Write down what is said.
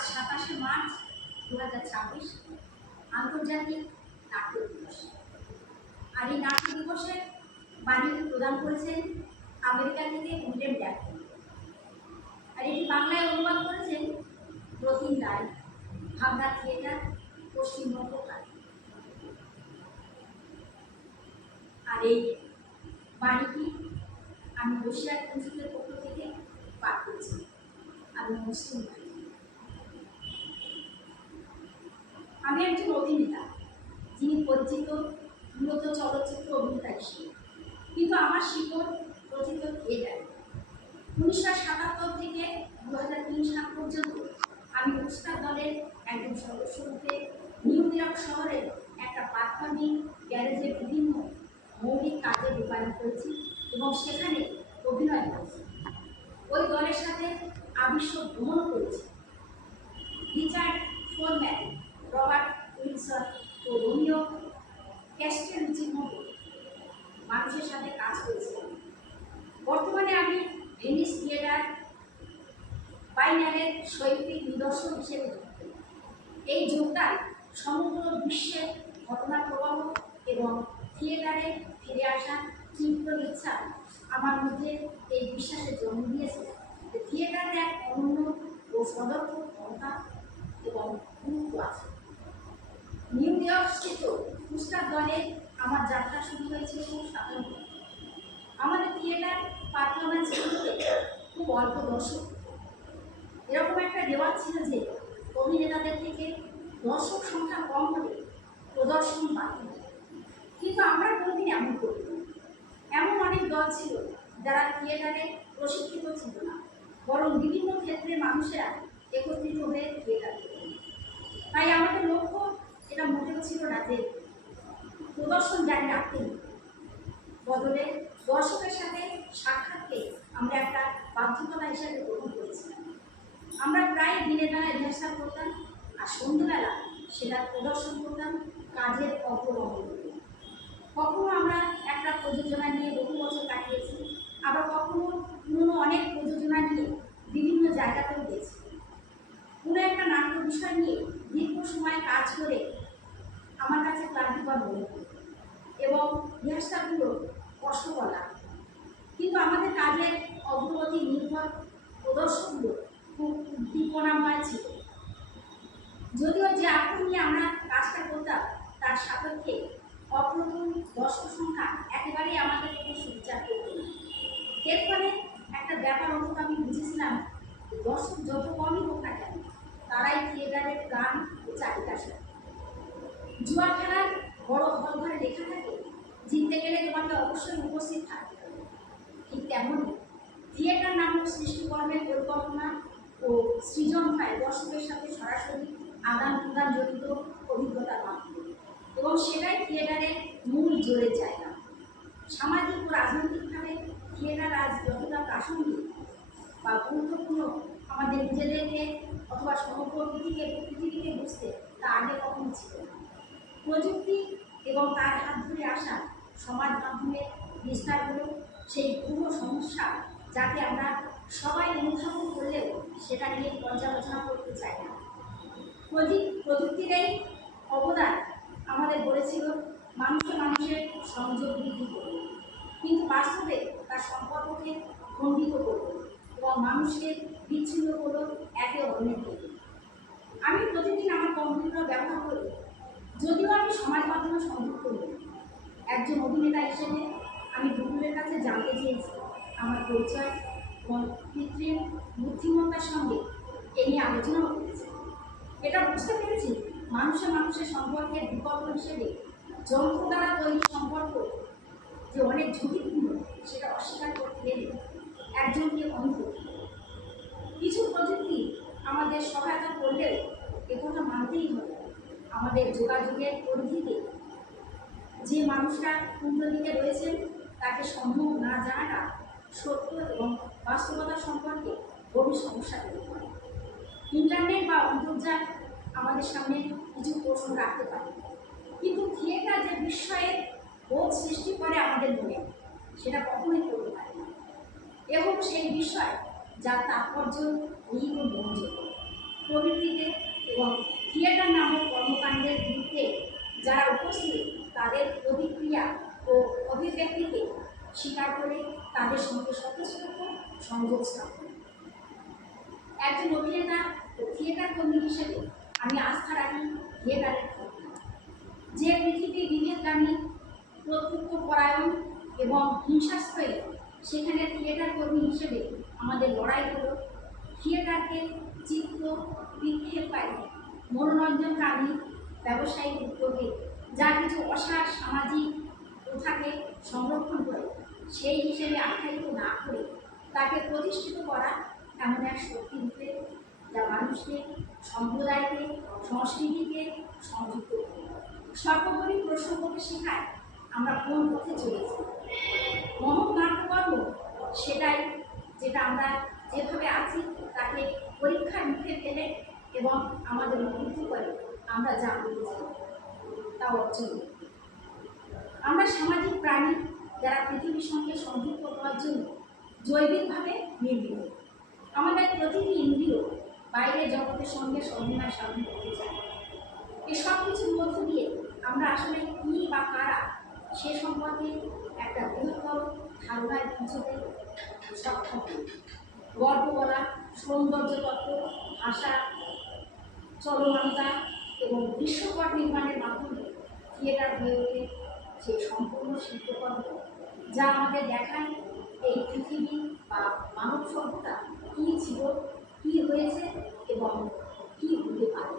March 2026 আন্তর্জাতিক নাট্য দিবস। আর এই নাট্য দিবসে বাণীটি প্রদান করেছেন আমেরিকা থেকে উইলিয়াম ড্যাফোডিল। আর এটি বাংলায় অনুবাদ করেছেন রতিন রায়, ভাবনা থিয়েটার, পশ্চিমবঙ্গ। আর এই বাণীটি আমি বসিরহাট ইনস্টিটিউটের পক্ষ থেকে পাঠ করেছি। আমি মুসলিম। আমি একজন অভিনেতা যিনি পরিচিত মূলত চলচ্চিত্র অভিনেতা হিসেবে, কিন্তু আমার শিকড় রচিত থিয়েটারে। 1977 থেকে 2003 সাল পর্যন্ত আমি উস্তাদ দলের একজন সদস্য রূপে নিউ ইয়র্ক শহরের একটা পারফর্মিং গ্যারেজে বিভিন্ন মৌলিক কাজে রূপায়ণ করেছি এবং সেখানে অভিনয় করেছি। ওই দলের সাথে আবিষ্য ভ্রমণ করেছি। রিচার্ড ফোরম্যান, রবার্ট উইলসন ও রোমিও ক্যাস্টেলুচির মতো মানুষের সাথে কাজ করেছিলাম। বর্তমানে আমি ভেনিস থিয়েটার বাইনালের শৈল্পিক নিদর্শন হিসেবে যুক্ত। এই যোগদান সমগ্র বিশ্বের ঘটনা প্রবাহ এবং থিয়েটারে ফিরে আসার তীব্র ইচ্ছা আমার মধ্যে এই বিশ্বাসের জন্ম দিয়েছে যে থিয়েটারের এক অনন্য ও সদর্থ ক্ষমতা এবং গুরুত্ব আছে। নিউ ইয়র্ক স্থিত উস্তাদ দলে আমার যাত্রা শুরু হয়েছিল খুব সাধারণ। আমাদের থিয়েটার পারফরমেন্সগুলোতে খুব অল্প দর্শক। এরকম একটা রেওয়াজ ছিল যে অভিনেতাদের থেকে দর্শক সংখ্যা কম হলে প্রদর্শন বাড়ে। কিন্তু আমরা কোনোদিন এমন করি না। এমন অনেক দল ছিল যারা থিয়েটারে প্রশিক্ষিত ছিল না, বরং বিভিন্ন ক্ষেত্রে মানুষেরা একত্রিত হয়ে থিয়েটার করতেন। তাই আমাদের লক্ষ্য এটা মোটেও ছিল না যে প্রদর্শন জারি রাখতেন, বদলে দর্শকের সাথে সাক্ষাৎকে আমরা একটা বাধ্যতা হিসাবে গ্রহণ করেছিলাম। আমরা প্রায় দিনের বেলায় রিহার্সাল করতাম আর সন্ধ্যেবেলা সেটা প্রদর্শন করতাম কাজের অগ্রগতি। কখনো আমরা একটা প্রযোজনা নিয়ে বহু বছর কাটিয়েছি, আবার কখনো পুরনো অনেক প্রযোজনা নিয়ে বিভিন্ন জায়গাতেও গেছি। কোনো একটা নাট্য বিষয় নিয়ে দীর্ঘ সময় কাজ করে আমার কাছে ক্লান্তিকর মনে হয় এবং রিহার্সালগুলো কষ্টকর লাগে। কিন্তু আমাদের কাজের অগ্রগতি নির্ভর প্রদর্শনগুলো খুব উদ্দীপনাময় ছিল। যদিও যে আগ্রহ নিয়ে আমরা কাজটা করতাম তার সাপেক্ষে অপ্রতুল দর্শক সংখ্যা একেবারেই আমাদের একটু সুবিচার করত না। এর ফলে একটা ব্যাপার অন্তত আমি বুঝেছিলাম, দর্শক যত কমই হোক না কেন তারাই থিয়েটারের গান ও চালিকা সাথে। জুয়া খেলার বড় হল ঘরে লেখা থাকে, জিততে গেলে তোমাকে অবশ্যই উপস্থিত থাকতে হবে। ঠিক তেমনই থিয়েটার নামক সৃষ্টিকর্মের পরিকল্পনা ও সৃজন হয় দর্শকের সাথে সরাসরি আদান প্রদান জড়িত অভিজ্ঞতার মাধ্যমে, এবং সেটাই থিয়েটারের মূল জোরের জায়গা। সামাজিক ও রাজনৈতিকভাবে থিয়েটার আজ যতটা প্রাসঙ্গিক বা গুরুত্বপূর্ণ আমাদের নিজেদেরকে অথবা সমগ্র পৃথিবীকে বুঝতে তা আগে কখনো ছিল না। প্রযুক্তি এবং তার হাত ধরে আসা সমাজ মাধ্যমের বিস্তারগুলো সেই পুরো সমস্যা, যাকে আমরা সবাই অনুধাবন করলেও সেটা নিয়ে পর্যালোচনা করতে চাই না। প্রযুক্তির এই অবদান আমাদের বলেছিল মানুষের সংযোগ বৃদ্ধি করবে, কিন্তু বাস্তবে তার সম্পর্ককে খণ্ডিত করবে এবং মানুষকে বিচ্ছিন্ন করল একে অন্যের থেকে। আমি প্রতিদিন আমার কম্পিউটার ব্যবহার করি, যদিও আমি সমাজ মাধ্যমে সংযুক্ত নই। একজন অভিনেতা হিসেবে আমি গুগলের কাছে জানতে চেয়েছি আমার পরিচয় এবং কৃত্রিম বুদ্ধিমত্তার সঙ্গে এ নিয়ে আলোচনাও করেছি। এটা বুঝতে পেরেছি মানুষের সম্পর্কের বিকল্প হিসেবে যন্ত্র দ্বারা তৈরি সম্পর্ক যে অনেক ঝুঁকিপূর্ণ, সেটা অস্বীকার করতে গেলে একজনকে অন্ধ। কিছু প্রযুক্তি আমাদের সহায়তা করলেও একথা মানতেই হবে, আমাদের যোগাযোগের পরিধিতে যে মানুষরা পূর্ণ দিকে রয়েছেন তাকে সম্ভব না জানাটা সত্য এবং বাস্তবতা সম্পর্কে গভীর সমস্যা তৈরি করে। ইন্টারনেট বা অন্তর্জাল আমাদের সামনে কিছু প্রশ্ন রাখতে পারে, কিন্তু থিয়েটার যে বিস্ময়ের বোধ সৃষ্টি করে আমাদের মনে, সেটা কখনোই করতে পারে না। এবং সেই বিষয় যার তাৎপর্য নিহিত মনোযোগ, প্রবৃত্তিতে এবং থিয়েটার নামক কর্মকাণ্ডের বিরুদ্ধে যারা উপস্থিত তাদের প্রতিক্রিয়া ও অভিব্যক্তিকে স্বীকার করে তাদের সঙ্গে স্বতঃস্ফূর্ত সংযোগ স্থাপন। একজন অভিনেতা ও থিয়েটার কর্মী হিসেবে আমি আস্থা রাখি থিয়েটারের প্রতি, যে পৃথিবী বিভেদগামী, প্রত্যুত্তর পরায়ণ এবং হিংসাশ্রয়ী, সেখানে থিয়েটার কর্মী হিসেবে আমাদের লড়াই হলো থিয়েটারকে চিত্ত বিক্ষেপকারী, মনোরঞ্জনকারী ব্যবসায়িক উদ্যোগে যা কিছু অসার সামাজিক প্রথাকে সংরক্ষণ করে সেই হিসেবে আখ্যায়িত না করে তাকে প্রতিষ্ঠিত করা এমন এক শক্তি রূপে যা মানুষকে, সম্প্রদায়কে, সংস্কৃতিকে সংযুক্ত করে। সর্বোপরি প্রসঙ্গকে শেখায় আমরা কোন পথে চলেছি। মহৎ নাট্যকর্ম সেটাই, যেটা আমরা যেভাবে আছি তাকে পরীক্ষার মুখে ফেলে এবং আমাদের উদ্বুদ্ধ করে আমরা যা পেরেছি তা অর্জন করি। আমরা সামাজিক প্রাণী যারা পৃথিবীর সঙ্গে সংযুক্ত হওয়ার জন্য জৈবিকভাবে নির্মিত। আমাদের প্রতিটি ইন্দ্রিয় বাইরের জগতের সঙ্গে সমন্বয় সাধন করতে চায়। এই সব কিছুর মধ্য দিয়ে আমরা আসলে কী বা কারা সে সম্পর্কে একটা বৃহত্তর ধারণায় পৌঁছতে সক্ষম হই। গল্প বলা, সৌন্দর্য তত্ত্ব, ভাষা, চলমানতা এবং দৃশ্যপট নির্মাণের মাধ্যমে থিয়েটার হয়ে ওঠে সেই সম্পূর্ণ শিল্পকর্ম যা আমাদের দেখায় এই পৃথিবী বা মানব সভ্যতা কী ছিল, কী হয়েছে এবং কী হতে পারে।